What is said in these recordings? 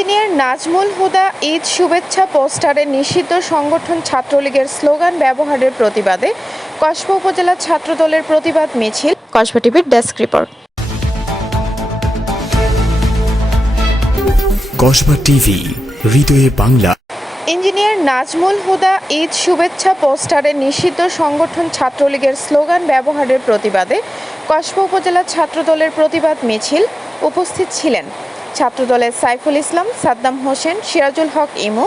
Engineer Nazmul Huda Eid শুভেচ্ছা পোস্টারে নিষিদ্ধ সংগঠন ছাত্রলীগের স্লোগান ব্যবহারের প্রতিবাদে কসবা উপজেলা ছাত্রদলের প্রতিবাদ মিছিল কসবা টিভির ডেস্ক রিপোর্ট। কসবা টিভি হৃদয়ে বাংলা। ইঞ্জিনিয়ার নাজমুল হুদা ঈদ শুভেচ্ছা পোস্টারে নিষিদ্ধ সংগঠন ছাত্রলীগের স্লোগান ব্যবহারের প্রতিবাদে কসবা উপজেলা ছাত্রদলের প্রতিবাদ মিছিল উপস্থিত ছিলেন ছাত্রদলের সাইফুল ইসলাম, সাদ্দাম হোসেন, সিরাজুল হক ইমু,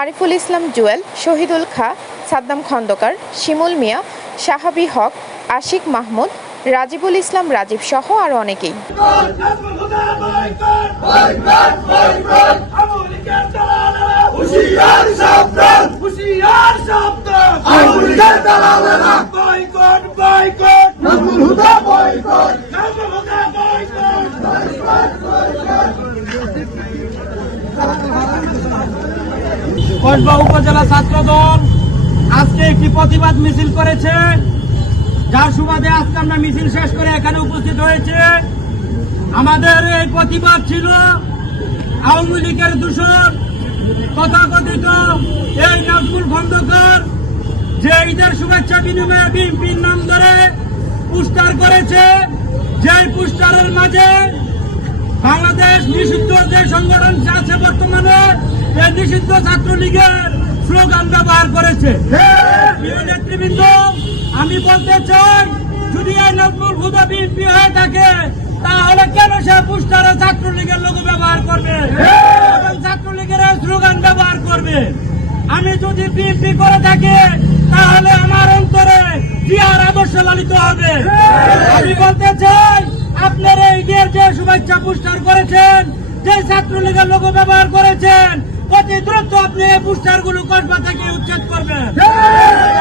আরিফুল ইসলাম জুয়েল, শহীদুল খা, সাদ্দাম খন্দকার, শিমুল মিয়া, সাহাবি হক, আশিক মাহমুদ, রাজিবুল ইসলাম রাজীব সহ আরও অনেকেই। Boycott boycott Nazmul Huda boycott Nazmul Huda boycott Kasba উপজেলা ছাত্র দল আজকে একটি প্রতিবাদ মিছিল করেছে। যার সুবাদে আজকে আমরা মিছিল শেষ করে এখানে উপস্থিত হয়েছে। আমাদের এই প্রতিবাদ ছিল আওয়ামী লীগের দূষণ তথাকথিত এই নাজমুল খন্দকার যে ঈদের শুভেচ্ছা বিনিময়ে বিএনপির নাম ধরে পুস্টার করেছে। যে পুস্টারের মাঝে বাংলাদেশ নিষিদ্ধ যে সংগঠন আছে বর্তমানে, এই নিষিদ্ধ ছাত্রলীগের স্লোগান ব্যবহার করেছে। নেতৃবৃন্দ, আমি বলতে চাই, যদি এই নজরুল হুদা বিএনপি হয়ে থাকে, তাহলে কেন সে পুস্টারে ছাত্রলীগের লোক ব্যবহার করবে? এবং ছাত্রলীগের স্লোগান ব্যবহার করবে? আমি যদি বিএনপি করে থাকি, তাহলে আমার অন্তরে জিয়ার আদর্শ লালিত হবে। আমি বলতে চাই আপনার ঈদের যে শুভেচ্ছা পুস্টার করেছেন, যে ছাত্রলীগের লোগো ব্যবহার করেছেন, অতি দ্রুত আপনি এই পুস্টারগুলো কসবা থেকে উচ্ছেদ করবেন।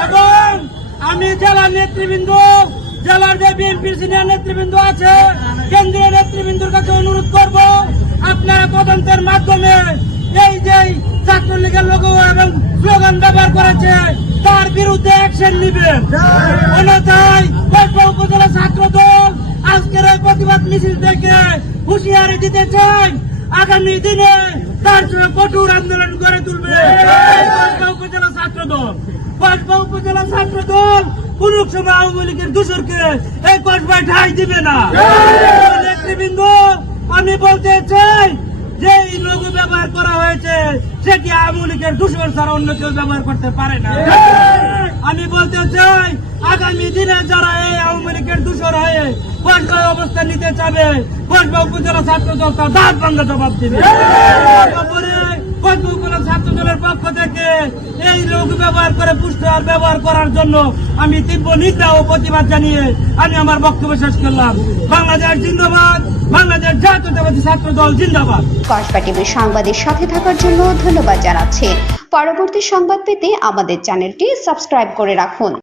এবং আমি জেলার নেতৃবৃন্দ, জেলার যে বিএনপির সিনিয়র নেতৃবৃন্দ আছে, কেন্দ্রীয় নেতৃবৃন্দর কাছে অনুরোধ করব, আপনারা তদন্তের মাধ্যমে এই যে ছাত্রলীগের লোগো এবং স্লোগান ব্যবহার করেছে, তার বিরুদ্ধে অ্যাকশন নেবেন। অন্যথায় হুঁশিয়ারি দিতে চাই। আগামী দিনে তার সঙ্গে কঠোর আন্দোলন করে তুলবে। উপজেলা ছাত্র দল কসবা উপজেলা ছাত্র দল কোন সময় আওয়ামী লীগের এই কসবায় ঠাই দিবে না। নেতৃবৃন্দ, আমি বলতে চাই যে লোগো ব্যবহার করা হয়েছে সেটি আওয়ামী লীগের দূষণ ছাড়া অন্য কেউ ব্যবহার করতে পারে না? আমি বলতে চাই আগামী দিনে যারা এই আওয়ামী লীগের দূষণ হয়ে বসবায় অবস্থান নিতে চাবে বসবা উপজেলা ছাত্র দল তার দাঁত ভাঙ্গা জবাব দিবে। ছাত্র দলের পক্ষ থেকে এই লোক ব্যবহার করে পুষ্টার ব্যবহার করার জন্য আমি তীব্র নিন্দা ও প্রতিবাদ জানিয়ে আমি আমার বক্তব্য শেষ করলাম। বাংলাদেশ জিন্দাবাদ, বাংলাদেশ জাতীয়তাবাদী ছাত্র দল জিন্দাবাদ কসবা সংবাদের সাথে থাকার জন্য ধন্যবাদ জানাচ্ছি। পরবর্তী সংবাদ পেতে আমাদের চ্যানেলটি সাবস্ক্রাইব করে রাখুন।